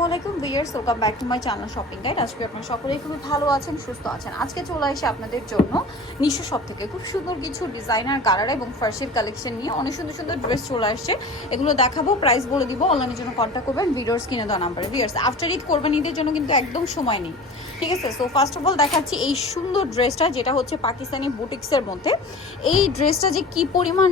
আসসালামু আলাইকুম viewers, welcome back to my channel shopping guide. আজকে আপনারা সকলেই খুবই ভালো আছেন, সুস্থ আছেন। আজকে চলে আসে আপনাদের জন্য নিশো শপ থেকে খুব সুন্দর কিছু ডিজাইনার গারারা এবং ফার্সির কালেকশন নিয়ে অনেক সুন্দর সুন্দর ড্রেস চলে আসছে। এগুলো দেখাবো, প্রাইস বলে দিব, অনলাইনের জন্য কন্ট্যাক্ট করবেন ভিডিওর স্ক্রিনে দেওয়া নাম্বারে। ভিউয়ার্স, আফটার ঈদ করবেন, ঈদের জন্য কিন্তু একদম সময় নেই, ঠিক আছে? সো ফার্স্ট অফ অল দেখাচ্ছি এই সুন্দর ড্রেসটা, যেটা হচ্ছে পাকিস্তানি বুটিক্সের মধ্যে। এই ড্রেসটা যে কি পরিমাণ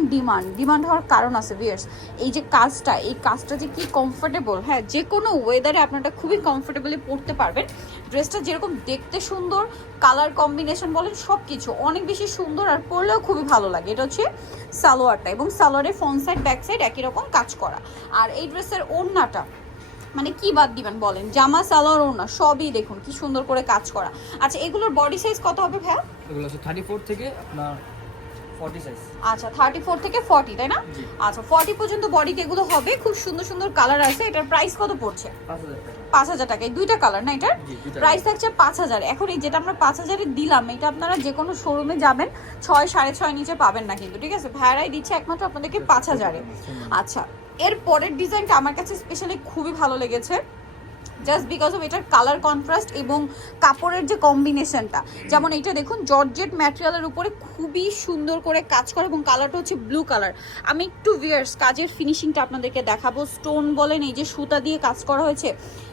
ডিমান্ড হওয়ার কারণ আছে ভিউয়ার্স। এই যে কাজটা, এই কাজটা যে কি কমফোর্টেবল, হ্যাঁ, যে কোনো ওয়েদারে আপনারা খুবই কমফোর্টেবলি পরতে পারবেন। ড্রেসটা যেরকম দেখতে সুন্দর, কালার কম্বিনেশন বলেন সব কিছু অনেক বেশি সুন্দর, আর পরলেও খুবই ভালো লাগে। এটা হচ্ছে সালোয়ারটা, এবং সালোয়ারের ফ্রন্ট সাইড ব্যাক সাইড একই রকম কাজ করা। আর এই ড্রেসের ওড়নাটা মানে কি বাদ দিবেন বলেন, জামা সালোয়ার ওড়না সবই দেখুন কি সুন্দর করে কাজ করা। আচ্ছা, এগুলোর বডি সাইজ কত হবে ভাইয়া? এগুলো আছে 34 থেকে আপনার 40 সাইজ। আচ্ছা, 34 থেকে 40, তাই না? আচ্ছা, 40 পর্যন্ত বডিতে এগুলো হবে। খুব সুন্দর সুন্দর কালার আছে। এটার প্রাইস কত পড়ছে? 5000 টাকা। 5000 টাকা। এই দুইটা কালার না, এটার প্রাইস থাকছে 5000। এখন এই যেটা আমরা 5000 এ দিলাম, এটা আপনারা যে কোনো শোরুমে যাবেন 6 6.5 নিচে পাবেন না কিন্তু, ঠিক আছে? ভাড়াই দিচ্ছে একমাত্র আপনাদেরকে 5000 এ। আচ্ছা, এর পরের ডিজাইনটা আমার কাছে স্পেশালি খুবই ভালো লেগেছে, জাস্ট বিকজ অফ এটার কালার কন্ট্রাস্ট এবং কাপড়ের যে কম্বিনেশনটা। যেমন এইটা দেখুন, জর্জেট ম্যাটেরিয়ালের উপরে খুবই সুন্দর করে কাজ করে, এবং কালারটা হচ্ছে ব্লু কালার। আমি একটু ভিউয়ার্স কাজের ফিনিশিংটা আপনাদেরকে দেখাবো। স্টোন বলেন, এই যে সুতা দিয়ে কাজ করা হয়েছে,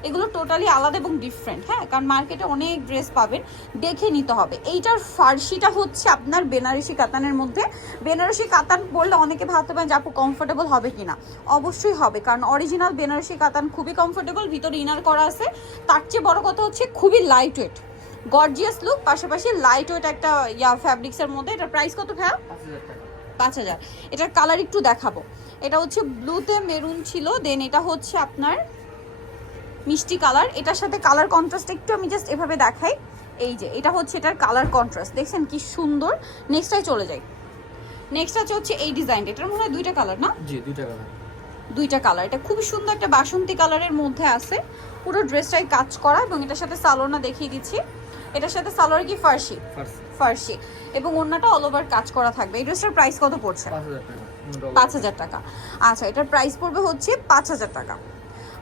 এগুলো টোটালি আলাদা এবং ডিফারেন্ট, হ্যাঁ, কারণ মার্কেটে অনেক ড্রেস পাবেন, দেখে নিতে হবে। এইটার ফার্সিটা হচ্ছে আপনার বেনারসি কাতানের মধ্যে। বেনারসি কাতান বললে অনেকে ভাবতে পারেন যে আপু কমফোর্টেবল হবে কিনা। অবশ্যই হবে, কারণ অরিজিনাল বেনারসি কাতান খুবই কমফোর্টেবল, ভিতরে ইনার করা আছে। তার চেয়ে বড় কথা হচ্ছে খুবই লাইট ওয়েট, গর্জিয়াস লুক, পাশাপাশি লাইট ওয়েট একটা ফ্যাব্রিক্সের মধ্যে। এটার প্রাইস কত ভাইয়া? 5000 টাকা। 5000। এটার কালার একটু দেখাবো। এটা হচ্ছে ব্লুতে মেরুন ছিল, দেন এটা হচ্ছে আপনার মিষ্টি কালার। এটার সাথে কালার কন্ট্রাস্ট একটু আমি জাস্ট এভাবে দেখাই। এই যে এটা হচ্ছে এটার কালার কন্ট্রাস্ট, দেখছেন কি সুন্দর। নেক্সটটাই চলে যাই। নেক্সট আছে হচ্ছে এই ডিজাইনটা। এটার মনে হয় দুইটা কালার না? জি, দুইটা কালার। দুইটা কালার। এটা খুব সুন্দর একটা বাসন্তী কালারের মধ্যে আছে, পুরো ড্রেসটাই কাজ করা, এবং এটার সাথে সালোয়ারটা দেখিয়ে দিচ্ছি। এটার সাথে সালোয়ার কি ফার্সি? ফার্সি, এবং অন্যটা অল ওভার কাজ করা থাকবে। এই ড্রেসটার প্রাইস কত পড়ছে? 5000 টাকা। 5000 টাকা। আচ্ছা, এটার প্রাইস পড়বে হচ্ছে 5000 টাকা।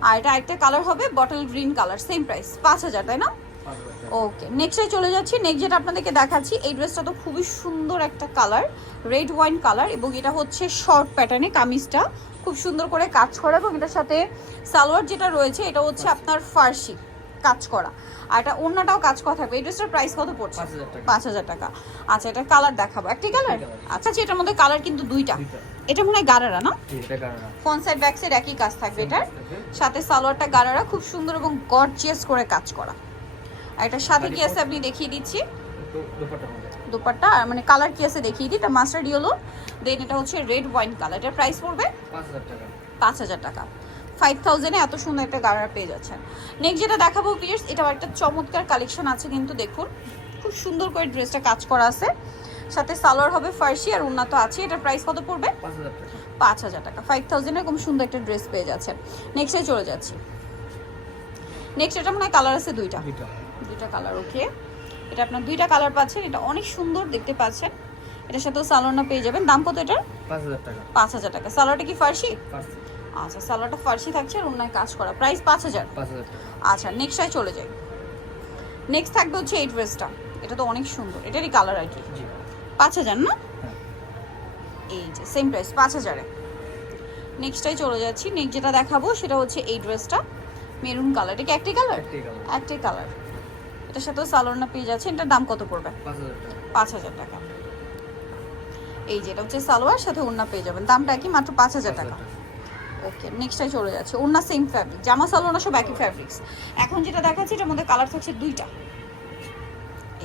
আর এটা একটা কালার হবে bottle green colour, same price 5000, তাই না? ওকে, নেক্সটে চলে যাচ্ছি। নেক্সট যেটা আপনাদেরকে দেখাচ্ছি, এই ড্রেসটা তো খুবই সুন্দর একটা কালার, রেড ওয়াইন কালার, এবং এটা হচ্ছে শর্ট প্যাটার্নে, কামিজটা খুব সুন্দর করে কাজ করা, এবং এটার সাথে সালোয়ার যেটা রয়েছে এটা হচ্ছে আপনার ফার্সি কাজ করা, আর এটা ওড়নাটাও কাজ করা থাকবে। এই ড্রেসটার প্রাইস কত পড়ছে? 5000 টাকা। আচ্ছা, এটা কালার দেখাবো, একটি কালার। আচ্ছা, এটার মধ্যে কালার কিন্তু দুইটা। এটা মনে হয় গারারা না? ফ্রন্ট সাইড ব্যাক সাইড একই কাজ থাকবে এটার সাথে। সালোয়ারটা গারারা, খুব সুন্দর এবং গর্জিয়াস করে কাজ করা। আর এটার সাথে কি আছে আপনি দেখিয়ে দিচ্ছি, দুপাট্টা। আর মানে কালার কি আছে দেখিয়ে দিই, এটা মাস্টার্ড ইয়েলো, দেন এটা হচ্ছে রেড ওয়াইন কালার। এটার প্রাইস পড়বে 5000 টাকা। 5000 টাকা। 5000 এ এত সুন্দর একটা গারারা পেয়ে যাচ্ছেন। নেক্সট যেটা দেখাবো ভিউয়ার্স, এটাও একটা চমৎকার কালেকশন আছে কিন্তু, দেখুন খুব সুন্দর করে ড্রেসটা কাজ করা আছে, সাথে সালোয়ার হবে ফার্সি, আর ওড়না তো আছে। এটার প্রাইস কত পড়বে? 5000 টাকা। 5000 টাকা। 5000 এরকম সুন্দর একটা ড্রেস পেয়ে যাচ্ছেন। নেক্সটে চলে যাচ্ছি। নেক্সট এটা মনে হয় কালার আছে দুইটা কালার। ওকে, এটা আপনার দুইটা কালার পাচ্ছেন, এটা অনেক সুন্দর দেখতে পাচ্ছেন। এটার সাথেও সালোয়ারটা পেয়ে যাবেন। দাম কত এটার? 5000 টাকা। 5000 টাকা। সালোয়ারটা কি ফার্সি? ফার্সি। আচ্ছা, সালোয়ারটা ফার্সি থাকছে আর অন্যায় কাজ করা, প্রাইস 5000। 5000 টাকা। আচ্ছা, নেক্সটটাই চলে যাই। নেক্সট থাকবে হচ্ছে এই ড্রেসটা। এটা তো অনেক সুন্দর, এটারই কালার আর কি। জি। 5000 না? হ্যাঁ। এই যে সেম প্রাইস 5000 এ। নেক্সটটাই চলে যাচ্ছি। নেক্সট যেটা দেখাবো সেটা হচ্ছে এই ড্রেসটা, মেরুন কালার। এটা কি একটাই কালার? একটাই কালার। এটার সাথেও সালোয়ারটা পেয়ে যাচ্ছে। এটার দাম কত পড়বে? 5000 টাকা। 5000 টাকা। এই যেটা হচ্ছে সালোয়ার, সাথে ওড়না পেয়ে যাবেন। দামটা কি? মাত্র 5000 টাকা। ওকে, নেক্সটটাই চলে যাচ্ছে। ওড়না সেম ফ্যাব্রিক, জামা সালোয়ার সব একই ফ্যাব্রিক্স। এখন যেটা দেখাচ্ছি এটার মধ্যে কালার থাকছে দুইটা।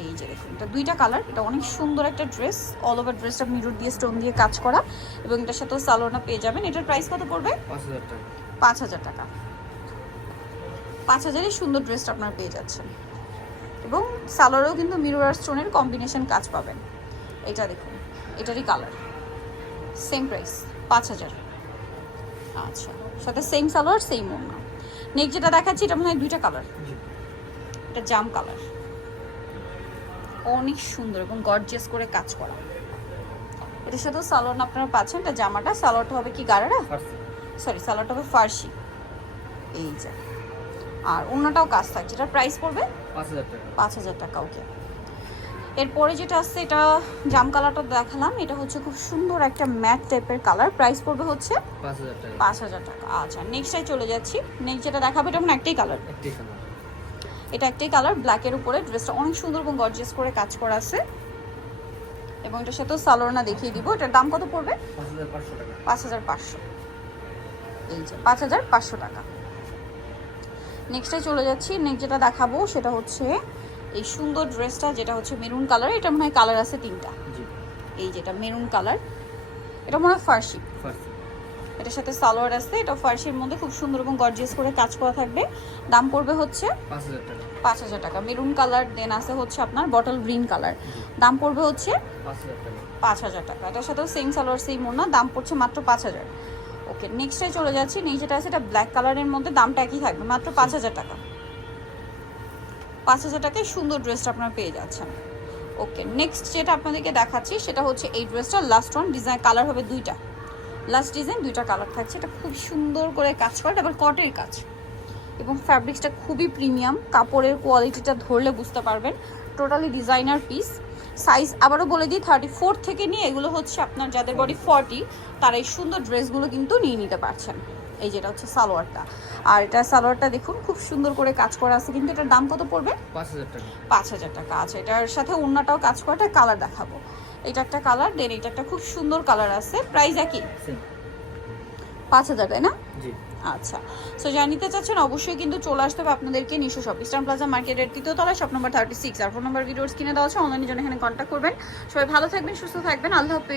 এই যে দেখুন, এটা দুইটা কালার। এটা অনেক সুন্দর একটা ড্রেস, অল ওভার ড্রেসটা মিরর দিয়ে স্টোন দিয়ে কাজ করা, এবং এটার সাথেও সালোয়ারটা পেয়ে যাবেন। এটার প্রাইস কত পড়বে? 5000 টাকা। 5000 টাকা। 5000 সুন্দর ড্রেসটা আপনারা পেয়ে যাচ্ছেন, এবং সালোয়ারেও কিন্তু মিরর আর স্টোনের কম্বিনেশন কাজ পাবেন। এটা দেখুন, এটারই কালার, সেম প্রাইস 5000। আচ্ছা, সাথে সেম সালোয়ার সেম ওড়না। নেক্সট যেটা দেখাচ্ছি এটা মনে হয় দুইটা কালার। এটা জাম কালার, অনেক সুন্দর এবং গর্জিয়াস করে কাজ করা। এটার সাথেও সালোয়ার আপনারা পাচ্ছেন। এটা জামাটা, সালোয়ারটা হবে কি গারারা? ফার্সি। সরি, সালোয়ারটা হবে ফার্সি। এই যে আর অন্যটাও কাজ থাকছে, এটার প্রাইস পড়বে 5000 টাকা। 5000 টাকা। ওকে, এরপরে যেটা আছে এটা জাম কালারটা দেখালাম, এটা হচ্ছে খুব সুন্দর একটা ম্যাট টাইপের কালার, প্রাইস পড়বে হচ্ছে 5000 টাকা। 5000 টাকা। আচ্ছা নেক্সটে চলে যাচ্ছি, নেক্সট যেটা দেখাবো এটা মানে একটাই কালার, একটাই কালার। এটা একটাই কালার, ব্ল্যাকের উপরে ড্রেসটা অনেক সুন্দর এবং গর্জিয়াস করে কাজ করা আছে এবং এটার সাথে সালোয়ারটা দেখিয়ে দিব। এটার দাম কত পড়বে? 5500 টাকা। 5500, এই যে 5500 টাকা। নেক্সটে চলে যাচ্ছি, নেক্সট যেটা দেখাবো সেটা হচ্ছে এই সুন্দর ড্রেসটা, যেটা হচ্ছে মেরুন কালার, এটা মনে হয় কালার আছে 3টা। জি। এই যেটা মেরুন কালার, এটা মনে হয় ফার্সি, ফার্সি। এটার সাথে সালোয়ার আছে, এটা ফার্সির মধ্যে খুব সুন্দর এবং গর্জিয়াস করে কাজ করা থাকবে। দাম পড়বে হচ্ছে 5000 টাকা। 5000 টাকা। মেরুন কালার, দেন আছে হচ্ছে আপনার বটল গ্রিন কালার, দাম পড়বে হচ্ছে 5000 টাকা। 5000 টাকা। এটার সাথেও সেম সালোয়ার সেম ওড়না, দাম পড়ছে মাত্র 5000। ওকে, নেক্সটে চলে যাচ্ছি, নেক্সট যেটা আছে এটা ব্ল্যাক কালারের মধ্যে, দামটা একই থাকবে মাত্র 5000 টাকা। 5000 টাকায় সুন্দর ড্রেসটা আপনারা পেয়ে যাচ্ছেন। ওকে, নেক্সট যেটা আপনাদেরকে দেখাচ্ছি সেটা হচ্ছে এই ড্রেসটা, লাস্ট ওয়ান, ডিজাইন কালার হবে 2টা, লাস্ট ডিজাইন 2টা কালার থাকছে। এটা খুব সুন্দর করে কাজ করে, আবার কটের কাজ এবং ফ্যাব্রিক্সটা খুবই প্রিমিয়াম, কাপড়ের কোয়ালিটিটা ধরলে বুঝতে পারবেন, টোটালি ডিজাইনার পিস। সাইজ আবারও বলে দিই 34 থেকে নিয়ে এগুলো হচ্ছে আপনার যাদের বডি 40 তারা এই সুন্দর ড্রেসগুলো কিন্তু নিয়ে নিতে পারছেন। এই যেটা হচ্ছে সালোয়ারটা, আর এটা সালোয়ারটা দেখুন খুব সুন্দর করে কাজ করা আছে, কিন্তু এটার দাম কত পড়বে? 5000 টাকা। 5000 টাকা। আচ্ছা, এটার সাথে অন্যটাও কাজ করা, এটা কালার দেখাবো, এটা একটা কালার, দেন এটা একটা খুব সুন্দর কালার আছে, প্রাইস একই সেম। 5000, তাই না? জি। আচ্ছা, সো যা নিতে চাচ্ছেন অবশ্যই কিন্তু চলে আসতে হবে আপনাদেরকে নিশো শপ, ইস্টার্ন প্লাজা মার্কেটের 3য় তলায়, শপ নাম্বার 36। আর ফোন নাম্বার ভিডিওস কিনে দেওয়া আছে, অনলাইনে জন্য এখানে কন্ট্যাক্ট করবেন। সবাই ভালো থাকবেন, সুস্থ থাকবেন, আল্লাহ হাফেজ।